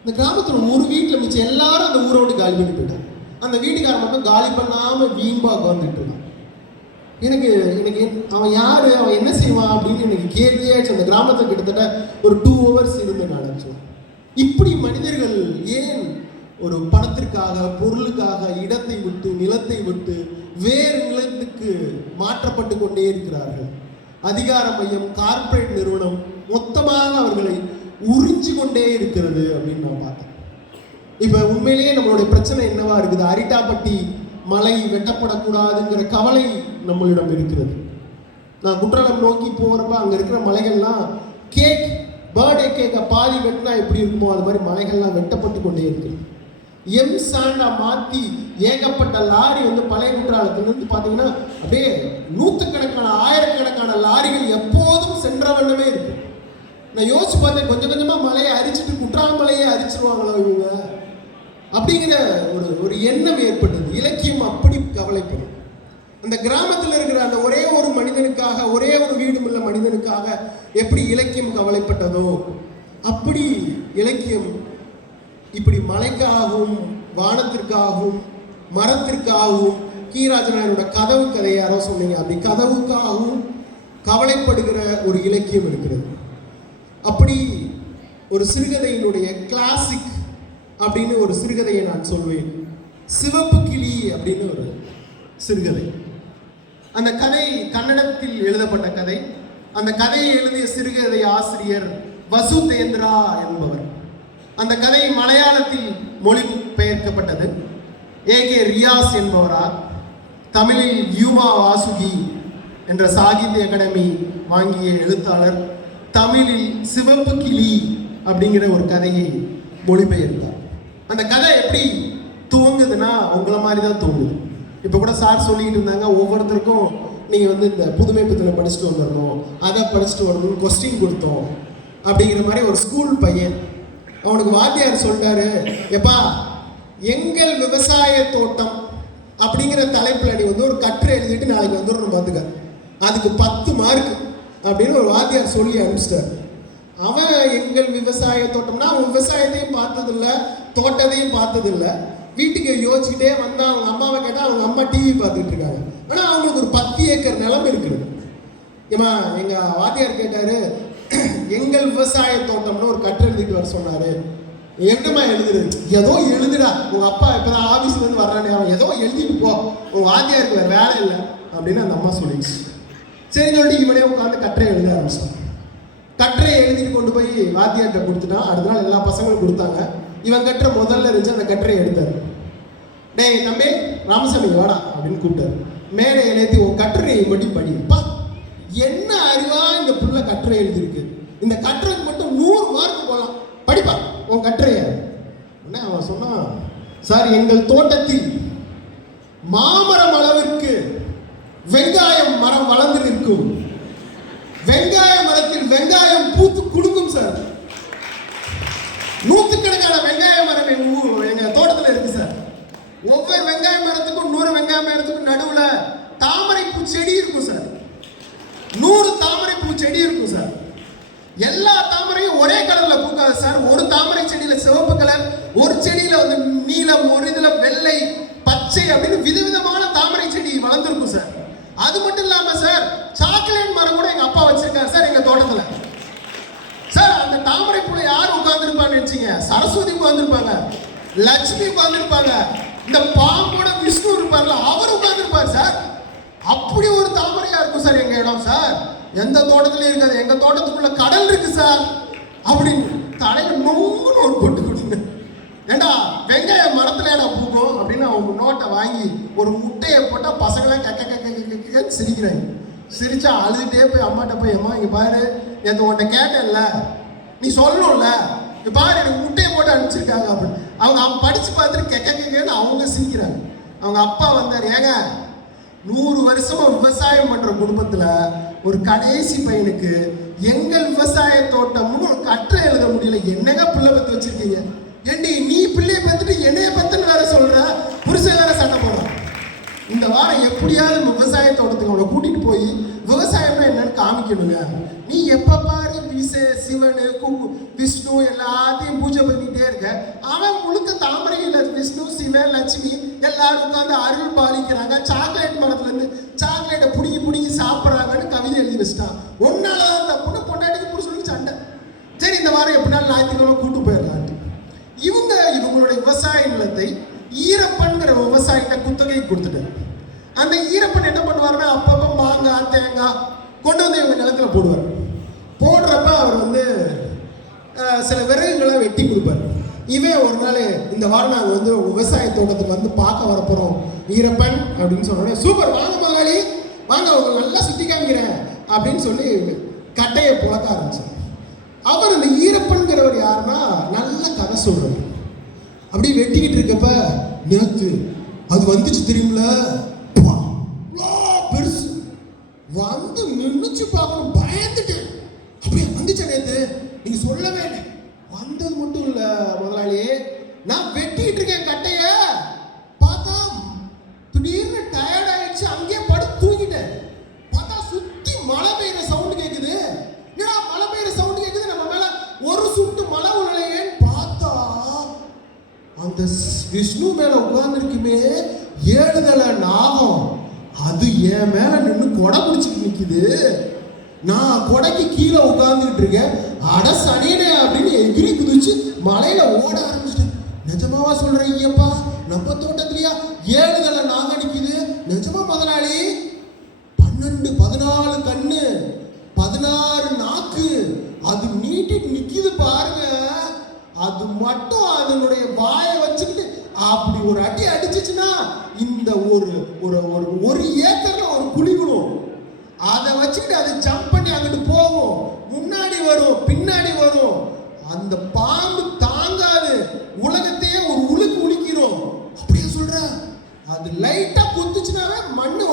இந்த கிராமத்தில் ஒரு வீட்டில் மிச்சம் எல்லாரும் அந்த ஊரை விட்டு காலி பண்ணி போயிட்டாங்க. அந்த வீட்டுக்காரன் மட்டும் காலி பண்ணாமல் வீம்பா உட்காந்துட்டு இருக்கான். எனக்கு எனக்கு அவன் யார், அவன் என்ன செய்வான் அப்படின்னு எனக்கு கேள்வியாச்சு. அந்த கிராமத்தில் கிட்டத்தட்ட ஒரு 2 hours இருந்து நான் நினச்சேன். இப்படி மனிதர்கள் ஏன் ஒரு பணத்திற்காக, பொருளுக்காக இடத்தை விட்டு, நிலத்தை விட்டு வேறு நிலத்துக்கு மாற்றப்பட்டு கொண்டே இருக்கிறார்கள்? அதிகார மையம், கார்ப்பரேட் நிறுவனம் மொத்தமாக அவர்களை உறிஞ்சி கொண்டே இருக்கிறது அப்படின்னு நான் பார்த்தேன். இப்போ உண்மையிலேயே நம்மளுடைய பிரச்சனை என்னவா இருக்குது? அரிட்டாப்பட்டி மலை வெட்டப்படக்கூடாதுங்கிற கவலை நம்மளிடம் இருக்கிறது. நான் குற்றாலம் நோக்கி போகிறப்ப அங்கே இருக்கிற மலைகள்லாம் பர்த்டே கேக்கை பாதி வெட்டினா எப்படி இருக்குமோ அது மாதிரி மலைகள்லாம் வெட்டப்பட்டு கொண்டே இருக்குது. சாண்டா மாற்றி ஏகப்பட்ட லாரி வந்து பழைய குற்றாலத்திலிருந்து பார்த்தீங்கன்னா அப்படியே நூற்றுக்கணக்கான, ஆயிரக்கணக்கான லாரிகள் எப்போதும் சென்ற வண்ணமே இருக்கு. நான் யோசிச்சு பார்த்தேன், கொஞ்சம் கொஞ்சமாக மலையை அரிச்சிட்டு குற்றாலம் மலையை அரிச்சிருவாங்களோ இவங்க அப்படிங்கிற ஒரு எண்ணம் ஏற்பட்டது. இலக்கியம் அப்படி கவலைப்படும். அந்த கிராமத்தில் இருக்கிற அந்த ஒரே ஒரு மனிதனுக்காக, ஒரே ஒரு வீடுமுள்ள மனிதனுக்காக எப்படி இலக்கியம் கவலைப்பட்டதோ அப்படி இலக்கியம் இப்படி மலைக்காகவும், வானத்திற்காகவும், மரத்திற்காகவும், கீராஜனோட கதவு கதை யாரோ சொன்னீங்க, அப்படி கதவுக்காகவும் கவலைப்படுகிற ஒரு இலக்கியம் இருக்கிறது. அப்படி ஒரு சிறுகதையினுடைய கிளாசிக் அப்படின்னு ஒரு சிறுகதையை நான் சொல்வேன். சிவப்பு கிளி அப்படின்னு ஒரு சிறுகதை. அந்த கதை கன்னடத்தில் எழுதப்பட்ட கதை. அந்த கதையை எழுதிய சிறுகதை ஆசிரியர் வசுதேந்திரா என்பவர். அந்த கதை மலையாளத்தில் மொழிபெயர்க்கப்பட்டது ஏகே ரியாஸ் என்பவரால். தமிழில் யூமா வாசுகி என்ற சாகித்ய அகாடமி வாங்கிய எழுத்தாளர் தமிழில் சிவப்பு கிளி அப்படிங்கிற ஒரு கதையை மொழிபெயர்த்தார். அந்த கதை எப்படி துவங்குதுன்னா உங்களை மாதிரி தான் துவங்குது. இப்போ கூட சார் சொல்லிக்கிட்டு இருந்தாங்க, ஒவ்வொருத்தருக்கும் நீங்கள் வந்து இந்த புதுமை புத்தனை படிச்சுட்டு வந்துடணும், அதை படிச்சுட்டு வரணும்னு கொஸ்டின் கொடுத்தோம் அப்படிங்கிற மாதிரி. ஒரு ஸ்கூல் பையன், அவனுக்கு வாத்தியார் சொல்லிட்டாரு, எப்பா எங்கள் விவசாய தோட்டம் அப்படிங்கிற தலைப்பில் நீ வந்து ஒரு கட்டுரை எழுதிட்டு நாளைக்கு வந்துடணும் பார்த்துக்க, அதுக்கு 10 மார்க் அப்படின்னு ஒரு வாத்தியார் சொல்லி அனுப்பிச்சிட்டார். அவன் எங்கள் விவசாய தோட்டம்னா அவன் விவசாயத்தையும் பார்த்ததில்ல, தோட்டத்தையும் பார்த்ததில்ல. வீட்டுக்கு யோசிச்சுக்கிட்டே வந்தான். அவங்க அம்மாவை கேட்டால் அவங்க அம்மா டிவி பார்த்துட்டு இருக்காங்க. ஆனால் அவங்களுக்கு ஒரு 10 ஏக்கர் நிலம் இருக்குது. ஏமா எங்கள் வாத்தியார் கேட்டார், எங்கள் விவசாய தோட்டம்னு ஒரு கட்டுரை எழுதிட்டு வர சொன்னார். எப்படிமா எழுதுறது? ஏதோ எழுதுடா, உங்கள் அப்பா இப்போ தான் ஆஃபீஸ்லேருந்து வர்றானே, அவன் ஏதோ எழுதிட்டு போ, உங்கள் வாத்தியாருக்கு வேறு வேலை இல்லை அப்படின்னு அந்த அம்மா சொல்லிடுச்சு. சரி சொல்லிட்டு இவனே உட்காந்து கட்டுரை எழுத ஆரம்பிச்சான். கட்டுரையை எழுதிட்டு கொண்டு போய் வாத்தியார்கிட்ட கொடுத்துட்டான். அடுத்த நாள் எல்லா பசங்களும் கொடுத்தாங்க. இவன் கட்டுரை முதல்ல இருந்துச்சு. அந்த கட்டுரையை எடுத்தார். டேய் தம்பி ராமசாமி வாடா அப்படின்னு கூப்பிட்டாரு. மேடையை ஏற்றி உன் கட்டுரையை மட்டும் படிப்பா, என்ன அறிவா இந்த புள்ள கட்டுரை எழுதியிருக்கு, இந்த கட்டுரைக்கு மட்டும் 100 மார்க் போகலாம், படிப்பா உன் கட்டுரைய. உடனே அவன் சொன்னான், சார் எங்கள் தோட்டத்தில் மாமரம் அளவிற்கு வெங்காயம் மரம் வளர்ந்து நிற்கும், வெங்காய மரத்தில் வெங்காயம் பூத்து குலுங்கும் சார், 100கணக்கான வெங்காய மரம் எங்க தோட்டத்தில் இருக்கு சார். ஒவ்வொரு வெங்காய மரத்துக்கும் 100 வெங்காய மரத்துக்கும் நடுவுல தாமரை பூ செடி இருக்கும் சார். 100 தாமரை பூ செடி இருக்கும் சார். எல்லா தாமரையும் ஒரே கலர்ல பூக்காது சார். ஒரு தாமரை செடியில சிவப்பு கலர், ஒரு செடியில வந்து நீலம், ஒரு இதுல வெள்ளை, பச்சை அப்படின்னு விதவிதமான தாமரை செடி வளர்ந்துருக்கும் சார். அது மட்டும் இல்லாம சார், சாக்லேட் மரம் கூட எங்க அப்பா வச்சிருக்காரு சார் எங்க தோட்டத்துல. சார் அந்த தாமரை பூல யார் உட்கார்ந்துருப்பான்னு நினைச்சீங்க? சரஸ்வதி உட்கார்ந்துருப்பாங்க, லட்சுமி உட்கார்ந்துருப்பாங்க, இந்த பாம்போட விஷ்ணு இருப்பார்ல அவர் உட்கார்ந்துருப்பார் சார். அப்படி ஒரு தாமரையா இருக்கும் சார் எங்க இடம் சார். எந்த தோட்டத்திலயும் இருக்காது. எங்க தோட்டத்துக்குள்ள கடல் இருக்கு சார் அப்படின்னு தலையில நோங்குன்னு ஒரு போட்டு கொடுங்க. ஏண்டா வெங்காய மரத்துல ஏடா பூக்கும் அப்படின்னு அவங்க நோட்டை வாங்கி ஒரு முட்டையை போட்டா பசங்களாம் கக்க சிரிக்கிறாங்க. சிரிச்சா அழுதுகிட்டே போய் அம்மாட்ட போய், அம்மா இங்க பாரு, நேற்று உன்கிட்ட கேட்டேன்ல, நீ சொல்லணும்ல, இங்க பாரு எனக்கு முட்டையை போட்டு அனுப்பிச்சிருக்காங்க அப்படின்னு. அவங்க படிச்சு பார்த்துட்டு கெக்கன்னு அவங்க சிரிக்கிறாங்க. அவங்க அப்பா வந்தார், ஏங்க 100 வருஷமா விவசாயம் பண்ற குடும்பத்துல ஒரு கடைசி பையனுக்கு எங்கள் விவசாய தோட்டம்னு ஒரு கட்டுரை எழுத முடியல, என்னங்க பிள்ளை பத்து வச்சிருக்கீங்க? ஏண்டி நீ பிள்ளைய பத்துட்டு என்னைய பத்துன்னு வேற சொல்ற, புருஷன் வேற சண்டை போடுறான். இந்த வாரம் எப்படியாவது விவசாய தோட்டத்துக்கு அவனை கூட்டிட்டு போய் விவசாயம்னா என்னன்னு காமிக்கணுங்க. நீ எப்ப பாரு சிவனு விஷ்ணு எல்லாத்தையும் பூஜை பண்ணிட்டே இருக்க. அவன் முழுக்க தாமரையில் விஷ்ணு, சிவன், லட்சுமி எல்லாரும் உட்காந்து அருள் பாலிக்கிறாங்க, சாக்லேட் மரத்துல இருந்து சாக்லேட்டை புடுங்கி சாப்பிட்றாங்கன்னு கவிதை எழுதி வச்சுட்டான். ஒன்னால அந்த பொண்ணு பொண்டாட்டிக்கு புருஷனுக்கு சண்டை. சரி, இந்த வாரம் எப்படினாலும் ஞாயிற்றுக்கிழமை கூட்டு போயிடலான்ட்டு இவங்களுடைய விவசாய நிலத்தை ஈரப்பன்கிற விவசாயிட்ட குத்தகை கொடுத்துட்டாரு. அந்த ஈரப்பன் என்ன பண்ணுவாருன்னா, அப்பப்போ மாங்காய் தேங்காய் கொண்டு வந்து இவங்க நிலத்துல போடுவார். போடுறப்ப அவர் வந்து சில விறகுகளை வெட்டி கொடுப்பார். இவன் ஒரு நாள், இந்த வாரம் நாங்கள் வந்து விவசாய தோட்டத்துக்கு வந்து பார்க்க வரப்போகிறோம் ஈரப்பன் அப்படின்னு சொன்னோடனே, சூப்பர், வாங்க முதலாளி வாங்க, அவங்க நல்லா சுற்றி காமிக்கிறேன் அப்படின்னு சொல்லி கட்டையை புழக்க ஆரம்பிச்சார். அவர் இந்த ஈரப்பன்கிறவர் யாருன்னா, நல்ல கதை சொல்றாரு. அப்படி வெட்டிக்கிட்டு இருக்கப்ப, நேத்து அது வந்துச்சு தெரியுமில, பெருசு வந்து நின்னுச்சு பார்க்கணும், பயந்துட்டேன். அப்படியே வந்துச்ச நேத்து, நீங்க சொல்லவே இல்லை. வந்தது மட்டும் இல்ல முதலாளி, நான் வெட்டிட்டு இருக்கேன் கட்டைய, பார்த்தா திடீர்னு டயர்ட் ஆயிடுச்சு, அங்கேயே படுத்து தூங்கிட்டேன். பார்த்தா சுத்தி மழை பெய்யுற சவுண்ட் கேக்குது. என்னடா மழை பெய்யுற சவுண்ட் கேக்குது, நம்ம மேல ஒரு சுட்டு மழை உழலையேன்னு பார்த்தா, அந்த விஷ்ணு மேல உட்கார்ந்துருக்குமே 7 தலை நாகம், அது என் மேல நின்று கொடை பிடிச்சிட்டு நிக்குது. நான் கொடைக்கு கீழே உட்கார்ந்துட்டு இருக்கேன். அட சனியனே அப்படின்னு எகிரி குதிச்சு மலையில ஓட ஆரம்பிச்சிட்டேன். நிஜமாவா சொல்றேன் ஐயப்பா, நம்ம தோட்டத்திலயா 7 தலை நாகம் நிக்குது? நிஜமா முதலாளி? 12 14 கண்ணு 16 நாக்கு அது நீட்டிட்டு நிக்குது பாருங்க. அது மட்டும் அதனுடைய வாயை வச்சுக்கிட்டு அப்படி ஒரு அடி அடிச்சிச்சுன்னா, இந்த ஒரு ஏக்கர்ல ஒரு குழிக்கணும், அதை வச்சுக்கிட்டு அது ஜம்ப் பண்ணி அங்கிட்டு போகும், முன்னாடி வரும் பின்னாடி வரும். அந்த பாம்பு தாங்காது, உலகத்தையே ஒரு உழுக்கு உழுக்கிறோம். அப்படியே சொல்ற, அது லைட்டா குத்துச்சுனாவே மண்ணு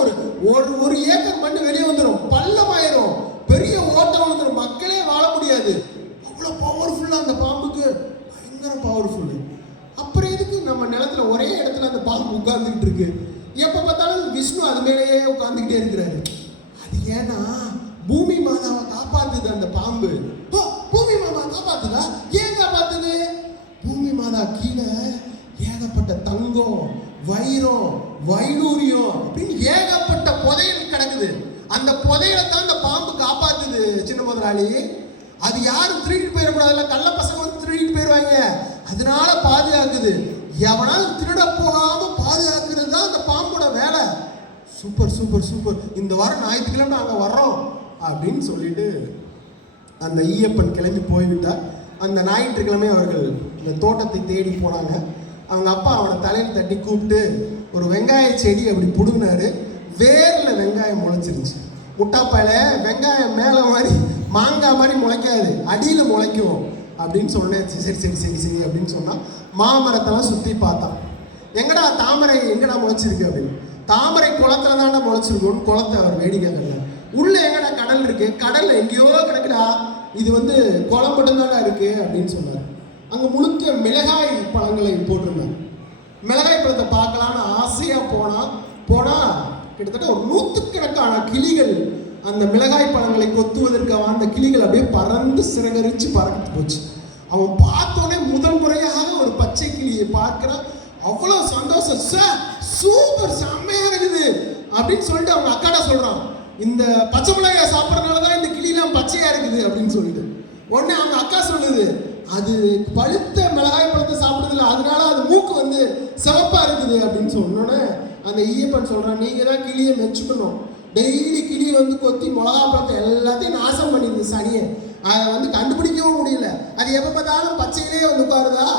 ஒரு ஏக்கர் மண்ணு வெளியே வந்துடும், பள்ளமாயிரும், பெரிய ஓட்டம் வந்துடும், மக்களே வாழ முடியாது. அவ்வளவு பவர்ஃபுல்லா அந்த பாம்புக்கு, பயங்கர பவர்ஃபுல். அப்புறம் எதுக்கு நம்ம நிலத்துல ஒரே இடத்துல அந்த பாம்பு உட்கார்ந்துகிட்டு இருக்கு? எப்ப பார்த்தாலும் விஷ்ணு அது மேலேயே உட்கார்ந்துகிட்டே இருக்கிறாரு. அது ஏன்னா பூமி மாதாவை காப்பாத்துது அந்த பாம்பு. பூமி மாதா காப்பாத்துதா? ஏன் காப்பாத்துது? பூமி மாதா கீழே ஏகப்பட்ட தங்கம், வைரம், வைடூரியம் அப்படின்னு ஏகப்பட்ட புதையல் கிடக்குது. அந்த புதையலை தான் அந்த பாம்பு காப்பாத்துது சின்ன முதலாளி. அது யாரும் திருடிட்டு போயிடக்கூடாதுல்ல, கள்ள பசங்க வந்து திருடிட்டு போயிடுவாங்க, அதனால பாதுகாக்குது. எவனாலும் திருட போகாம பாதுகாக்கிறது தான் அந்த பாம்போட வேலை. சூப்பர் சூப்பர் சூப்பர், இந்த வாரம் ஞாயிற்றுக்கிழமை நாங்கள் வர்றோம் அப்படின்னு சொல்லிட்டு அந்த ஈயப்பன் கிளம்பி போய்விட்டார். அந்த ஞாயிற்றுக்கிழமை அவர்கள் இந்த தோட்டத்தை தேடி போனாங்க. அவங்க அப்பா அவனை தலையில் தட்டி கூப்பிட்டு ஒரு வெங்காய செடி அப்படி பிடுங்கினாரு. வேரில் வெங்காயம் முளைச்சிருச்சு. முட்டாப்பாயில வெங்காயம் மேலே மாதிரி மாங்காய் மாதிரி முளைக்காது, அடியில் முளைக்கும் அப்படின்னு சொன்னேன். சரி சரி சரி சரி அப்படின்னு சொன்னால் மாமரத்தெல்லாம் சுற்றி பார்த்தான். எங்கடா தாமரை எங்கடா முளைச்சிருக்கு அப்படின்னு. தாமரை குளத்துல தாண்டா முளைச்சிருக்கும்னு குளத்தை அவர் வேடிக்கை கண்டார். உள்ள எங்கடா கடல் இருக்கு, கடல்ல எங்கேயோ கிடக்குடா, இது வந்து குளம் மட்டும்தானே இருக்கு அப்படின்னு சொன்னார். அங்கே முழுக்க மிளகாய் பழங்களை போட்டிருந்தாங்க. மிளகாய் பழத்தை பார்க்கலான்னு ஆசையா போனா கிட்டத்தட்ட ஒரு 100கணக்கான கிளிகள் அந்த மிளகாய் பழங்களை கொத்துவதற்காக அந்த கிளிகள் அப்படியே பறந்து சிறகரிச்சு பறந்து போச்சு. அவன் பார்த்தோன்னே முதல் முறையாக ஒரு பச்சை கிளியை பார்க்கிறான். அவ்வளோ சந்தோஷம், சூப்பர் செம்மையா இருக்குது அப்படின்னு சொல்லிட்டு அவங்க அக்காடா சொல்றான், இந்த பச்சை மிளகாய் சாப்பிட்றதுனால தான் இந்த கிளிலாம் பச்சையா இருக்குது அப்படின்னு சொல்லிட்டு. உடனே அவங்க அக்கா சொல்லுது, அது பழுத்த மிளகாய் பழத்தை சாப்பிடுறதுல அதனால அது மூக்கு வந்து சிவப்பா இருக்குது அப்படின்னு சொன்னோன்னே அந்த ஈயப்பன் சொல்றான், நீங்க தான் கிளியை மெச்சுக்கணும். டெய்லி கிளி வந்து கொத்தி மிளகா பழத்தை எல்லாத்தையும் நாசம் பண்ணிடுது சனியை. அதை வந்து கண்டுபிடிக்கவும் முடியல. அது எப்போ பார்த்தாலும் பச்சையிலே வந்து உட்காருதா,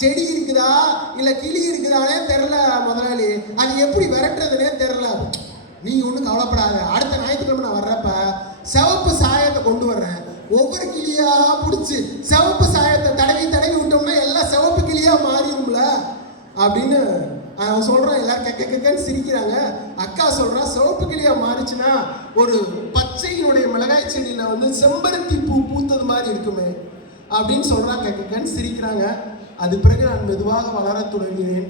செடி இருக்குதா இல்லை கிளி இருக்குதானே தெரில முதலாளி, அது எப்படி விரட்டுறதுனே தெரில. நீங்க ஒன்றும் கவலைப்படாத, அடுத்த ஞாயிற்றுக்கிழமை நான் வர்றப்ப சிவப்பு சாயத்தை கொண்டு வர்றேன். ஒவ்வொரு கிளியா பிடிச்சி சிவப்பு சாயத்தை தடவி விட்டோம்னா எல்லாம் சிவப்பு கிளியா மாறிடும்ல அப்படின்னு அவன் சொல்றான். எல்லாரும் கெக்கன்னு சிரிக்கிறாங்க. அக்கா சொல்றா, சிவப்பு கிளியா மாறிச்சுன்னா ஒரு பச்சையினுடைய மிளகாய் செடியில வந்து செம்பருத்தி பூ பூத்தது மாதிரி இருக்குமே அப்படின்னு சொல்றான். கெக்கன்னு சிரிக்கிறாங்க. அது பிறகு நான் மெதுவாக வளர தொடங்கினேன்.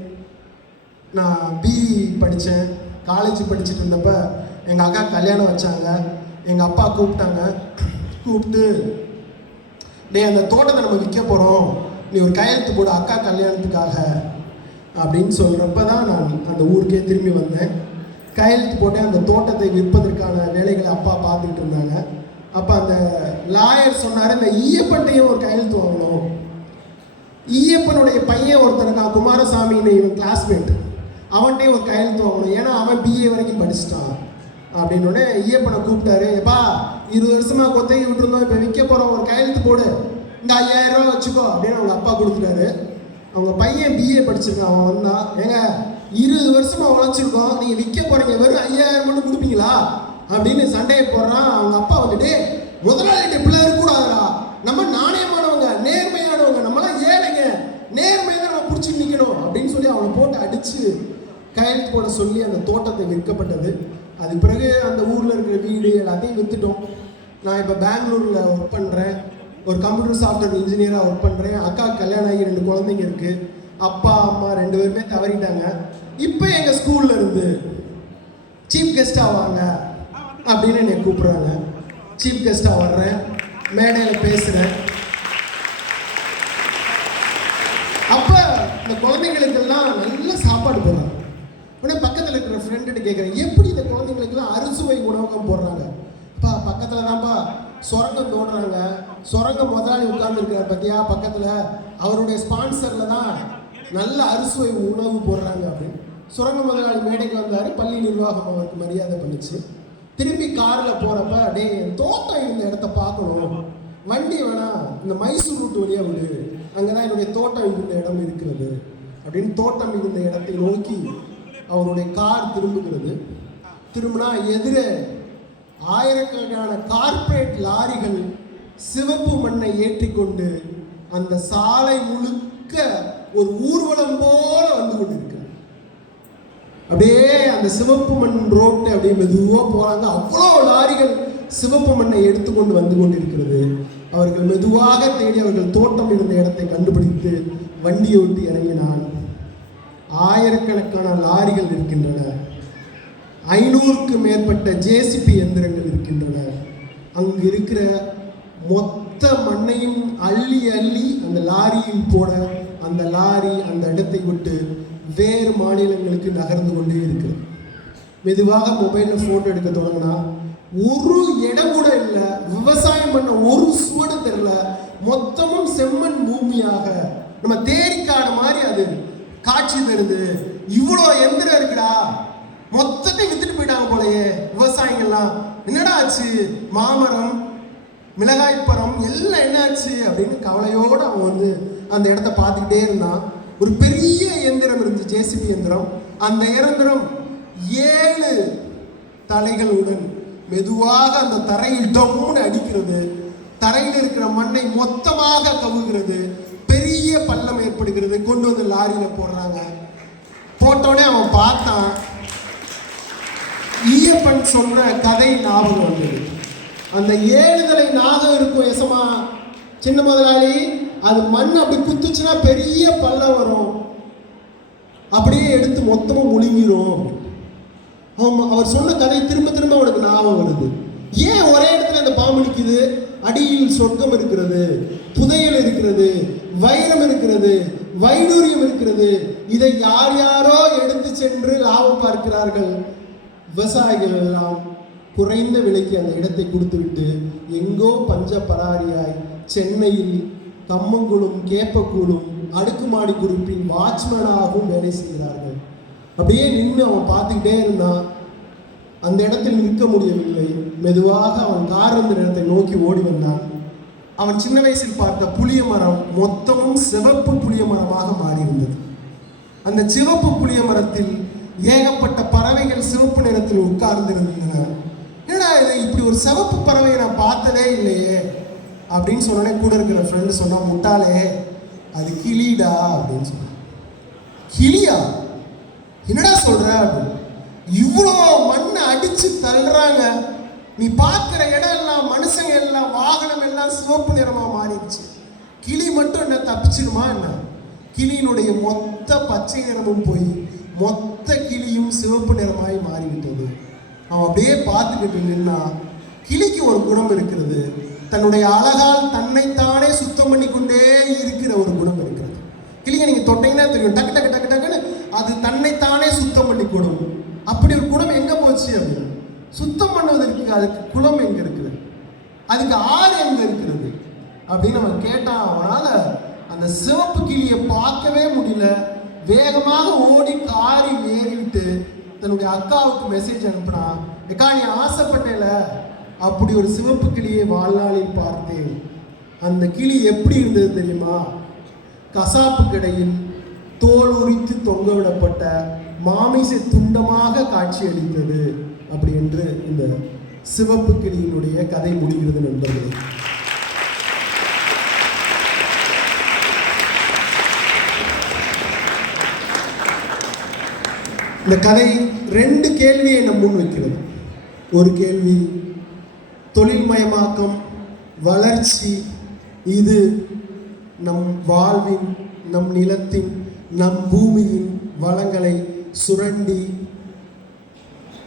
நான் பிஇ படித்தேன். காலேஜ் படிச்சுட்டு இருந்தப்ப எங்கள் அக்கா கல்யாணம் வச்சாங்க. எங்கள் அப்பா கூப்பிட்டு டே அந்த தோட்டத்தை நம்ம விற்க போகிறோம், நீ ஒரு கையெழுத்து போடு அக்கா கல்யாணத்துக்காக அப்படின்னு சொல்கிறப்ப தான் நான் அந்த ஊருக்கே திரும்பி வந்தேன். கையெழுத்து போட்டேன். அந்த தோட்டத்தை விற்பதற்கான வேலைகளை அப்பா பார்த்துக்கிட்டு இருந்தாங்க. அப்போ அந்த லாயர் சொன்னார், இந்த ஈயப்பட்டையும் ஒரு கையெழுத்து வாங்கணும். ஈயப்பனுடைய பையன் ஒருத்தருக்கான், குமாரசாமின்னு, இவன் கிளாஸ்மேட், அவன்கிட்டையும் ஒரு கையெழுத்து வாங்கணும், ஏன்னா அவன் பிஏ வரைக்கும் படிச்சுட்டான் அப்படின்னோடனே ஈயப்பனை கூப்பிட்டாரு. எப்பா 20 வருஷமாக கொத்தைக்கு விட்டுருந்தோம், இப்போ விற்க போகிறோம், ஒரு கையெழுத்து போடு, இந்த 5000 ரூபா வச்சுக்கோ அப்படின்னு அவங்க அப்பா கொடுத்துட்டாரு. அவங்க பையன் பிஏ படிச்சிருக்கான். அவன் வந்தான், ஏங்க 20 வருஷமாக உழைச்சிருக்கோம், நீங்கள் விற்க போகிறீங்க, வெறும் 5000 மட்டும் கொடுப்பீங்களா அப்படின்னு சண்டையை போடுறான். அவங்க அப்பா வந்துட்டு, முதலாளிகிட்ட பிள்ளை இருக்கக்கூடாதுடா, நம்ம நாணயமானவங்க, நேர்மையானவங்க, நம்மளாம் ஏழைங்க, நேர்மையை தான் நம்ம பிடிச்சி நிற்கணும் அப்படின்னு சொல்லி அவனை போட்டு அடித்து கையெழுத்து போட சொல்லி அந்த தோட்டத்தை விற்கப்பட்டது. அதுக்கு பிறகு அந்த ஊரில் இருக்கிற வீடு எல்லாத்தையும் விற்றுட்டோம். நான் இப்போ பெங்களூரில் ஒர்க் பண்ணுறேன், ஒரு கம்ப்யூட்டர் சாஃப்ட்வேர் இன்ஜினியராக ஒர்க் பண்ணுறேன். அக்கா கல்யாணம் ஆகி 2 குழந்தைங்க இருக்குது. அப்பா அம்மா 2 பேருமே தவறிட்டாங்க. இப்போ எங்கள் ஸ்கூலில் இருந்து சீஃப் கெஸ்ட்டாக வாங்க அப்படின்னு என்னை கூப்பிட்றாங்க. சீஃப் கெஸ்ட்டாக வர்றேன், மேடையில் பேசுகிறேன். அப்போ இந்த குழந்தைங்களுக்கெல்லாம் நல்ல சாப்பாடு போடுறாங்க. உடனே பக்கத்தில் இருக்கிற ஃப்ரெண்டுகிட்ட கேட்குறேன், எப்படி இந்த குழந்தைங்களுக்கெல்லாம் அறுசுவை உணவகம் போடுறாங்க? அப்பா பக்கத்தில் தான்ப்பா சுரங்கம் தோடுறாங்க, சுரங்க முதலாளி உட்கார்ந்துருக்கிறார் பார்த்தியா பக்கத்தில், அவருடைய ஸ்பான்சரில் தான் நல்ல அறுசுவை உணவு போடுறாங்க அப்படின்னு. சுரங்க முதலாளி மேடைக்கு வந்தார். பள்ளி நிர்வாகம் அவருக்கு மரியாதை பண்ணிச்சு. திரும்பி காரில் போகிறப்ப, டே என் தோட்டம் இருந்த இடத்த பார்க்கணும், வண்டி வேணாம், இந்த மைசூர் ரூட்டு வழியாக விடு, அங்கே தான் என்னுடைய தோட்டம் இருந்த இடம் இருக்கிறது அப்படின்னு தோட்டம் இருந்த இடத்தை நோக்கி அவருடைய கார் திரும்புகிறது. திரும்பினா எதிர ஆயிரக்கணக்கான கார்ப்பரேட் லாரிகள் சிவப்பு மண்ணை ஏற்றிக்கொண்டு அந்த சாலை முழுக்க ஒரு ஊர்வலம் போல வந்து கொண்டிருக்கிறது. அப்படியே அந்த சிவப்பு மண் ரோட்டை அப்படியே மெதுவாக போகிறாங்க. அவ்வளோ லாரிகள் சிவப்பு மண்ணை எடுத்துக்கொண்டு வந்து கொண்டிருக்கிறது. அவர்கள் மெதுவாக தேடி அவர்கள் தோட்டம் இருந்த இடத்தை கண்டுபிடித்து வண்டியை விட்டு இறங்கினான். ஆயிரக்கணக்கான லாரிகள் இருக்கின்றன, 500க்கும் மேற்பட்ட ஜேசிபி எந்திரங்கள் இருக்கின்றன. அங்கு இருக்கிற மொத்த மண்ணையும் அள்ளி அள்ளி அந்த லாரியில் போட அந்த லாரி அந்த இடத்தை விட்டு வேறு மாநிலங்களுக்கு நகர்ந்து கொண்டே இருக்கிறது. மெதுவாக மொபைலில் ஃபோட்டோ எடுக்க தொடங்கினா ஒரு இடம் கூட இல்லை, விவசாயம் பண்ண ஒரு சுவடு தெரியல, மொத்தமும் செம்மண் பூமியாக நம்ம தேரிக்காடு மாதிரி அது காட்சி தருது. இவ்வளோ எந்திரம் இருக்குடா, மொத்தத்தை வித்துட்டு போயிட்டாங்க போலயே விவசாயிகள்லாம், என்னடா ஆச்சு, மாமரம் மிளகாய்ப்பரம் எல்லாம் என்னாச்சு அப்படின்னு கவலையோடு அவன் வந்து அந்த இடத்த பார்த்துக்கிட்டே இருந்தான். ஒரு பெரிய இயந்திரம் இருந்துச்சு, ஜேசிபி இயந்திரம். அந்த இயந்திரம் 7 தலைகளுடன் மெதுவாக அந்த தரையில் டம்முன்னு அடிக்கிறது. தரையில் இருக்கிற மண்ணை மொத்தமாக கவுகிறது. பெரிய பள்ளம் ஏற்படுகிறது. கொண்டு வந்து லாரியில போடுறாங்க. போட்டோடனே அவன் பார்த்தான். ஈயப்பன் சொல்ற கதை ஞாபகம் வந்தது. அந்த 7 தலை நாகம் இருக்கும் எசமா சின்ன முதலாளி, அது மண் அப்படி குத்துச்சுன்னா பெரிய பள்ளம் வரும், அப்படியே எடுத்து மொத்தமும் முழுங்கிரும். அவர் சொன்ன கதை திரும்ப திரும்ப அவனுக்கு ஞாபகம் வருது. ஏன் ஒரே இடத்துல அந்த பாம்பு நிற்குது? அடியில் சொர்க்கம் இருக்கிறது, புதையல் இருக்கிறது, வைரம் இருக்கிறது, வைடூரியம் இருக்கிறது. இதை யார் யாரோ எடுத்து சென்று லாபம் பார்க்கிறார்கள். விவசாயிகள் எல்லாம் குறைந்த விலைக்கு அந்த இடத்தை கொடுத்துவிட்டு எங்கோ பஞ்ச பராரியாய் சென்னையில் கம்மங்குளம் கேப்பக்கூடும் அடுக்குமாடி குரூப்பின் வாட்ச்மேனாகவும் வேலை செய்கிறார்கள். அப்படியே நின்று அவன் பார்த்துக்கிட்டே இருந்தான். அந்த இடத்தில் நிற்க முடியவில்லை. மெதுவாக அவன் கார் அந்த இடத்தை நோக்கி ஓடி வந்தான். அவன் சின்ன வயசில் பார்த்த புளிய மரம் மொத்தமும் சிவப்பு புளிய மரமாக மாறியிருந்தது. அந்த சிவப்பு புளிய மரத்தில் ஏகப்பட்ட பறவைகள் சிவப்பு நிறத்தில் உட்கார்ந்து இருந்தன. ஏன்னா இப்படி ஒரு சிவப்பு பறவையை நான் பார்த்ததே இல்லையே அப்படின்னு சொன்னோடனே கூட இருக்கிற ஃப்ரெண்டு சொன்னா, முட்டாளே அது கிளிடா அப்படின்னு சொன்னான். கிளியா? என்னடா சொல்ற அப்படின்னு. இவ்வளோ மண்ணை அடிச்சு தள்ளுறாங்க, நீ பார்க்குற இடம் எல்லாம் மனுஷங்க எல்லாம் வாகனம் எல்லாம் சிவப்பு நிறமாக மாறிடுச்சு, கிளி மட்டும் என்ன தப்பிச்சிடுமா என்ன? கிளியினுடைய மொத்த பச்சை நிறமும் போய் மொத்த கிளியும் சிவப்பு நிறமாய் மாறிவிட்டது. அவன் அப்படியே பார்த்துக்கிட்டு நின்னா, கிளிக்கு ஒரு குணம் இருக்கிறது, தன்னுடைய அழகால் தன்னைத்தானே சுத்தம் பண்ணி கொண்டே இருக்கிற ஒரு குணம் இருக்கிறது. கிளிங்க தீயை நீங்க தொட்டீங்கன்னா தெரியும், டக்கு டக்கு டக்கு டக்குன்னு அது தன்னைத்தானே சுத்தம் பண்ணி கூடும். அப்படி ஒரு குணம் எங்க போச்சு அப்படின்னு சுத்தம் பண்ணுவதற்கு அதுக்கு குளம் எங்க இருக்குது, அதுக்கு ஆறு எங்க இருக்கிறது அப்படின்னு நம்ம கேட்டா அவனால அந்த சிவப்பு கிளியை பார்க்கவே முடியல. வேகமாக ஓடி காரில் ஏறிவிட்டு தன்னுடைய அக்காவுக்கு மெசேஜ் அனுப்புறான், அக்கா நீ ஆசைப்பட்டேல அப்படி ஒரு சிவப்பு கிளியை வாழ்நாளில் பார்த்தேன். அந்த கிளி எப்படி இருந்தது தெரியுமா? கசாப்பு கடையில் தோல் உரித்து தொங்க விடப்பட்ட மாமிசை துண்டமாக காட்சி அளித்தது அப்படி என்று இந்த சிவப்பு கிளியினுடைய கதை முடிகிறது நண்பர்களே. இந்த கதை 2 கேள்வியை நம் முன் வைக்கிறது. ஒரு கேள்வி, தொழில்மயமாக்கம், வளர்ச்சி, இது நம் வாழ்வின், நம் நிலத்தின், நம் பூமியின் வளங்களை சுரண்டி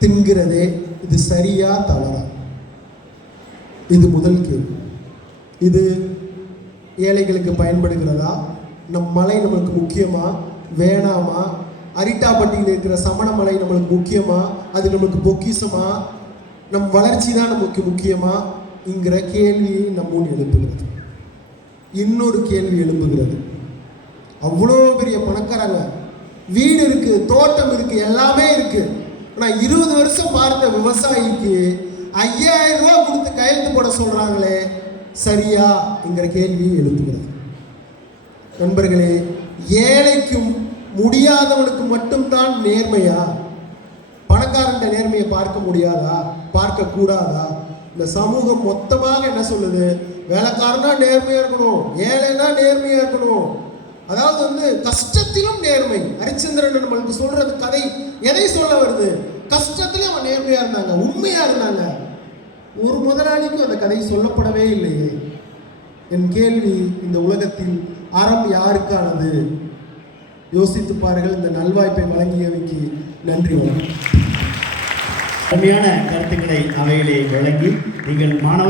தின்கிறதே, இது சரியா தவறா? இது முதல் கேள்வி. இது ஏழைகளுக்கு பயன்படுகிறதா? நம் மலை நம்மளுக்கு முக்கியமா வேணாமா? அரிட்டாப்பட்டியில் இருக்கிற சமணமலை நம்மளுக்கு முக்கியமா? அது நம்மளுக்கு பொக்கிசமா? நம் வளர்ச்சி தான் நமக்கு முக்கியமா என்கிற கேள்வியை நம் முன் எழுப்புகிறது. இன்னொரு கேள்வி எழுப்புகிறது, அவ்வளோ பெரிய பணக்காரங்க, வீடு இருக்கு, தோட்டம் இருக்கு, எல்லாமே இருக்கு, ஆனால் 20 வருஷம் பார்த்த விவசாயிக்கு 5000 ரூபா கொடுத்து கையெழுத்து போட சொல்றாங்களே, சரியா என்கிற கேள்வியை எழுப்புகிறது. நண்பர்களே, ஏழைக்கும் முடியாதவனுக்கு மட்டும்தான் நேர்மையா? பணக்காரன் நேர்மையை பார்க்க முடியாதா? பார்க்க கூடாதா? இந்த சமூகம் மொத்தமாக என்ன சொல்லுது? வேலைக்காரனா நேர்மையா இருக்கணும், ஏழைனா நேர்மையா இருக்கணும். அதாவது கஷ்டத்திலும் நேர்மை. ஹரிச்சந்திரன் நம்மளுக்கு சொல்றது கதை எதை சொல்ல வருது? கஷ்டத்திலும் அவன் நேர்மையா இருந்தாங்க, உண்மையா இருந்தாங்க. ஒரு முதலாளிக்கும் அந்த கதை சொல்லப்படவே இல்லையே. என் கேள்வி, இந்த உலகத்தில் அறம் யாருக்கானது? யோசித்து பாருங்கள். இந்த நல்வாய்ப்பை வழங்கியவைக்கு நன்றி. அருமையான கருத்துக்களை அவைகளை வழங்கி நீங்கள் மாணவ